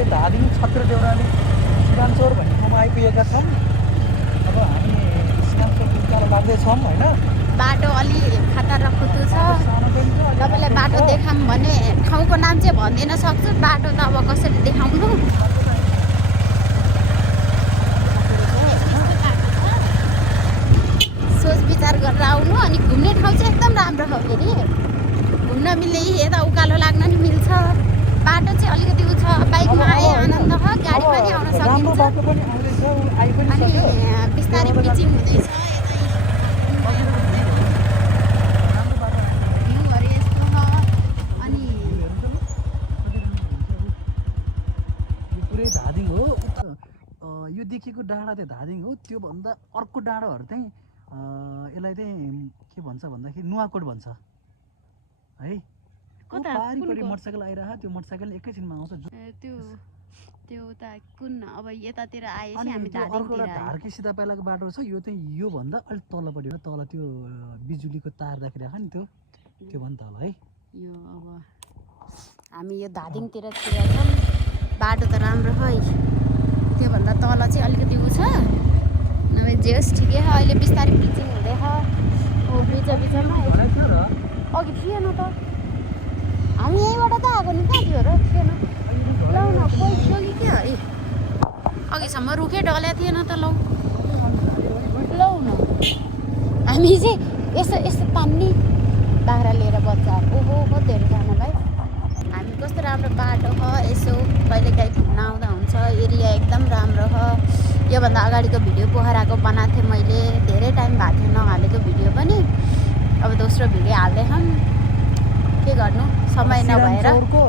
अहिले धादिङ छत्र देउराली सिरामचौर भन्ने ठाउँमा आइपुगेका छौँ। अब हामी सिरामचौर उकालो लाग्दैछौँ होइन। बाटो अलि खतरा खुतु छ। तपाईँलाई बाटो देखाऊँ भने ठाउँको नाम चाहिँ भनिदिन सक्छु, बाटो त अब कसरी देखाउनु। सोच विचार गरेर आउनु। अनि घुम्ने ठाउँ चाहिँ एकदम राम्रो हो फेरि, घुम्न मिल्ने। यता उकालो लाग्न नि मिल्छ, बाटो चाहिँ अलिकति उ छ। बाइकमा आए आनन्द हो, गाडीमा नि आउन सकिन्छ। अनि बिस्तारै पिचिङ हुँदैछ। भ्यूहरू यस्तो छ। अनि यो पुरै धादिङ हो। यो देखिएको डाँडा चाहिँ धादिङ हो। त्योभन्दा अर्को डाँडाहरू चाहिँ यसलाई चाहिँ के भन्छ भन्दाखेरि नुवाकोट भन्छ है। पारी मोटरसाइकल आइरह, त्यो मोटरसाइकल एकैछिनमा आउँछ। त्यो त कुन अब यतातिर आएपछि हामी धादिङतिर ढार्के सिधा पाइलाको बाटो छ। यो चाहिँ योभन्दा अलिक तलपट्टि हो। तल त्यो बिजुलीको तार राखिरहेको नि त्योभन्दा तल है। यो अब हामी यो धादिङतिर छिरेछौँ। बाटो त राम्रो है, त्योभन्दा तल चाहिँ अलिकति उ छ। नभए जे होस् ठिकै हो। अहिले बिस्तारै पिचिङ हुँदैछ। हो बिचमा अघि थिएन त, हामी यहीँबाट त आएको नि। कहाँ थियो र? थिएन। लौ न कोही थियो कि के अरे, अघिसम्म रुखे डल्या थिएन त। लौ न हामी चाहिँ यसो यसो तान्ने बाख्रा लिएर बच्चाहरू। ओहो कति धेरै जानु भाइ। हामी कस्तो राम्रो बाटो छ। यसो कहिलेकाहीँ घुम्न आउँदा हुन्छ। एरिया एकदम राम्रो छ। योभन्दा अगाडिको भिडियो पोखराको बनाएको थिएँ मैले, धेरै टाइम भएको थियो नहालेको भिडियो पनि। अब दोस्रो भिडियो हाल्दैछौँ, के गर्नु समय नभएर गयो।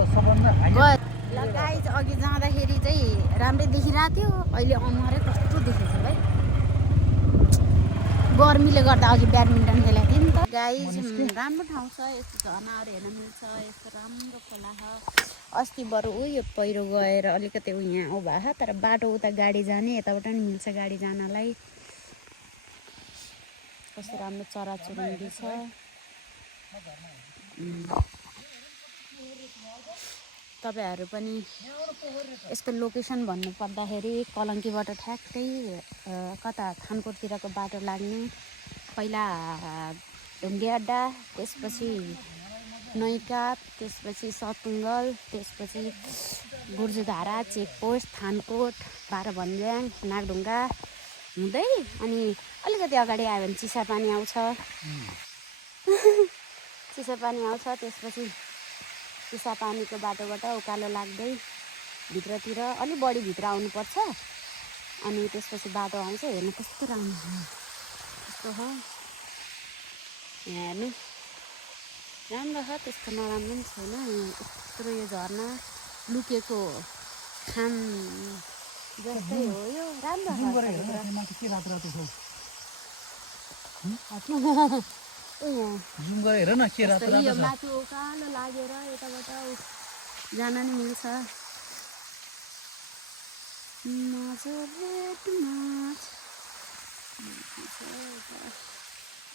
ल गाइज अघि जाँदाखेरि चाहिँ राम्रै देखिरहेको थियो, अहिले अनुहारै कस्तो देखेछ भाइ। गर्मीले गर्दा अघि ब्याडमिन्टन खेलेको थिएँ नि त। गाइज राम्रो ठाउँ छ, यस्तो झरनाहरू हेर्न मिल्छ, यस्तो राम्रो खोला छ। अस्ति बरु यो पहिरो गएर अलिकति यहाँ उ भएको छ, तर बाटो उता गाडी जाने यताबाट नि मिल्छ गाडी जानलाई। कस्तो राम्रो चराचुरुङ्गी छ। तपाईँहरू पनि यसको लोकेसन भन्नु पर्दाखेरि कलङ्कीबाट ठ्याक्कै कता थानकोटतिरको बाटो लाग्ने, पहिला ढुङ्गे अड्डा, त्यसपछि नैकाप, त्यसपछि सतुङ्गल, त्यसपछि बुर्जुधारा, चेकपोस्ट, थानकोट, बाह्रभन्ज्याङ, नागढुङ्गा हुँदै अनि अलिकति अगाडि आयो भने चिसापानी आउँछ। चिसापानी आउँछ। त्यसपछि चिसापानीको बाटोबाट उकालो लाग्दै भित्रतिर अलि बढी भित्र आउनुपर्छ। अनि त्यसपछि बाटो आउँछ। हेर्नु कस्तो राम्रो छ, कस्तो हो हेर्नु, राम्रो छ, त्यस्तो नराम्रो पनि छैन। यत्रो यो झरना लुकेको खाम जस्तै हो यो, राम्रो छ। यो माथि उकालो लागेर यताबाट जान नि मिल्छ।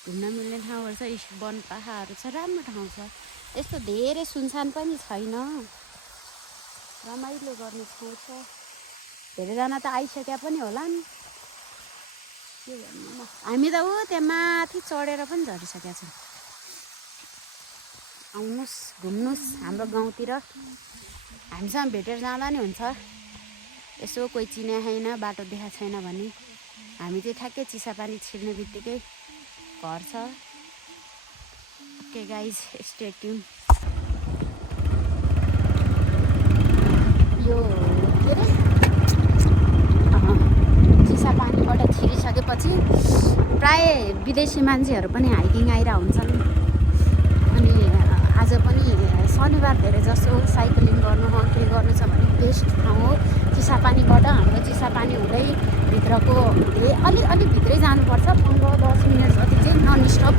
घुम्न मिल्ने ठाउँहरू छ, वन पाहाडहरू छ, राम्रो ठाउँ छ। यस्तो धेरै सुनसान पनि छैन, रमाइलो गर्ने ठाउँ छ। धेरैजना त आइसक्या पनि होला नि, के भन्नु न। हामी त ऊ त्यहाँ माथि चढेर पनि झरिसकेका छौँ। आउनुहोस् घुम्नुहोस् हाम्रो गाउँतिर, हामीसँग भेटेर जाँदा नि हुन्छ। यसो कोही चिने छैन, बाटो देखाएको छैन भने हामी चाहिँ ठ्याक्कै चिसापानी छिर्ने बित्तिकै घर छ। Okay guys stay tune. यो के अरे चिसापानीबाट छिरिसकेपछि प्राय विदेशी मान्छेहरू पनि हाइकिङ आइरहेको हुन्छन्। अनि आज पनि शनिबार धेरै जसो साइक्लिङ गर्नु हो के गर्नु छ भने बेस्ट ठाउँ हो चिसापानीबाट। हाम्रो चिसापानी हुँदै भित्रको अलि भित्रै जानुपर्छ, 15-10 मिनट जति चाहिँ नन स्टप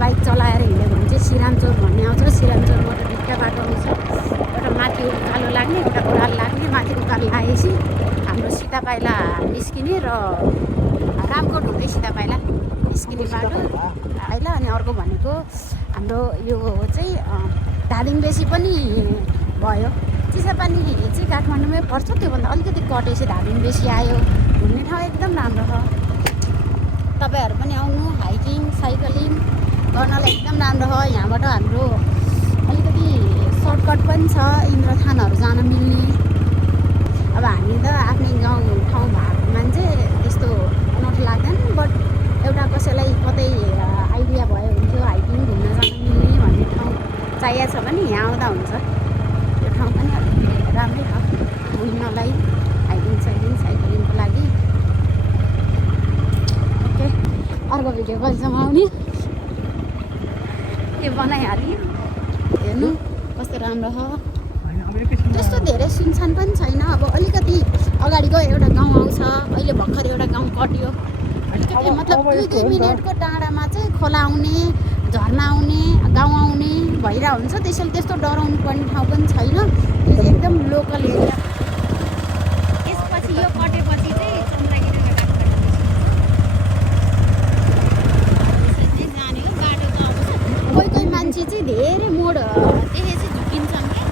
बाइक चलाएर हिँड्यो भने चाहिँ सिरामचौर भन्ने आउँछ। सिरामचौरबाट दुईवटा बाटो आउँछ, एउटा माथि उकालो लाग्ने, एउटा ओह्रालो लाग्ने। माथि उकालो लागेपछि हाम्रो सीता पाइला निस्किने र रामकोट हुँदै सीता पाइला निस्किने बाटो पाइला। अनि अर्को भनेको हाम्रो यो चाहिँ धादिङ बेसी पनि भयो। चिसापानी चाहिँ काठमाडौँमै पर्छ, त्योभन्दा अलिकति कटेसी धादिङ बेसी आयो। घुम्ने ठाउँ एकदम राम्रो छ, तपाईँहरू पनि आउनु। हाइकिङ साइक्लिङ गर्नलाई एकदम राम्रो हो। यहाँबाट हाम्रो अलिकति सर्टकट पनि छ, इन्द्रथानहरू जान मिल्ने। अब हामी त आफ्नै गाउँ ठाउँ भएको मान्छे त्यस्तो अनौठो लाग्दैन, बट एउटा कसैलाई कतै आइडिया भयो हुन्थ्यो हाइकिङ घुम्न जान मिल्ने भन्ने ठाउँ चाहिएको छ भने यहाँ आउँदा हुन्छ। यो ठाउँ पनि अलिकति राम्रै छ घुम्नलाई, हाइकिङ साइक्लिङको लागि। ओके, अर्को भिडियो कहिलेसम्म आउने त्यो बनाइहाल्यो। हेर्नु कस्तो राम्रो छ। त्यस्तो धेरै सुनसान पनि छैन। अब अलिकति अगाडिको एउटा गाउँ आउँछ, अहिले भर्खर एउटा गाउँ कट्यो। अलिकति मतलब 2 मिनटको टाढामा चाहिँ खोला आउने, झर्ना आउने, गाउँ आउने भइरहेको हुन्छ। त्यसैले त्यस्तो डराउनु पर्ने ठाउँ पनि छैन, यो चाहिँ एकदम लोकल एरिया। यसपछि यो कटेपछि चाहिँ चन्द्रगिरीबाट जाने हो, बाटो त आउँछ। कोही मान्छे चाहिँ धेरै मोड देखेपछि झुकिन्छन् क्या।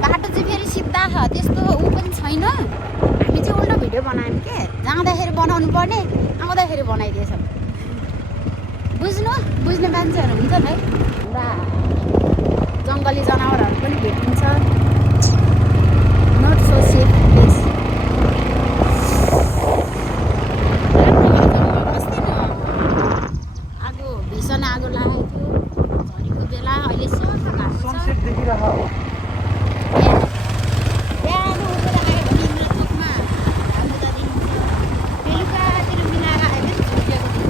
बाटो चाहिँ फेरि सिधा छ, त्यस्तो ऊ पनि छैन। हामी चाहिँ उल्टा भिडियो बनायौँ के, जाँदाखेरि बनाउनु पर्ने, आउँदाखेरि बनाइदिएछौँ। बुझ्ने मान्छेहरू हुन्छ है। हाम्रा जङ्गली जनावरहरू पनि भेटिन्छ। Not so safe place. आगो भीषण आगो लागेको थियो झरीको बेला। अहिले सफा भएको छ। बिहान उठेर आयो भने इन्द्रचोकमा हाम्रो त दिन्छ, बेलुकातिर मिलाएर आयो भने झुकेको दिन।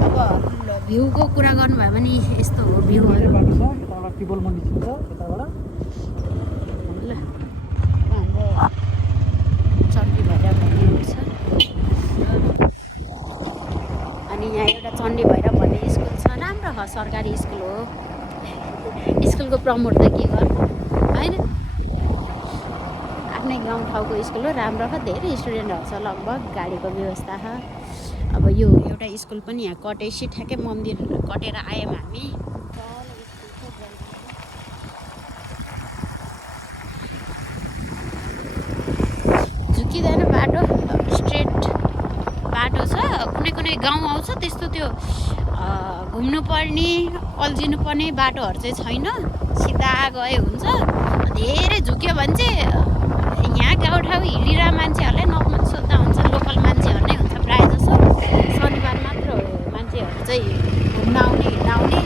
अब भ्यूको कुरा गर्नुभयो भने यस्तो हो भ्यूहरू। ल हाम्रो चण्डी भैरव भन्ने छ, अनि यहाँ एउटा चण्डी भैरव भन्ने स्कुल छ। राम्रो हो, सरकारी स्कुल हो। स्कुलको प्रमोट त के गर्नु होइन, आफ्नै गाउँठाउँको स्कुल हो, राम्रो छ। धेरै स्टुडेन्टहरू छ, लगभग गाडीको व्यवस्था छ। अब यो एउटा स्कुल पनि यहाँ कटेसी, ठ्याक्कै मन्दिर कटेर आयौँ हामी। झुकिँदैन बाटो, स्ट्रेट बाटो छ। कुनै गाउँ आउँछ त्यस्तो त्यो घुम्नुपर्ने अल्झिनुपर्ने बाटोहरू चाहिँ छैन, सिधा गए हुन्छ। धेरै झुक्यो भने चाहिँ यहाँ गाउँठाउँ हिँडिरहेको मान्छेहरूलाई सोद्धा हुन्छ, लोकल मान्छेहरू नै हुन्छ प्रायः जसो। शनिबार मात्र मान्छेहरू चाहिँ घुम्न आउने हिँड्न आउने।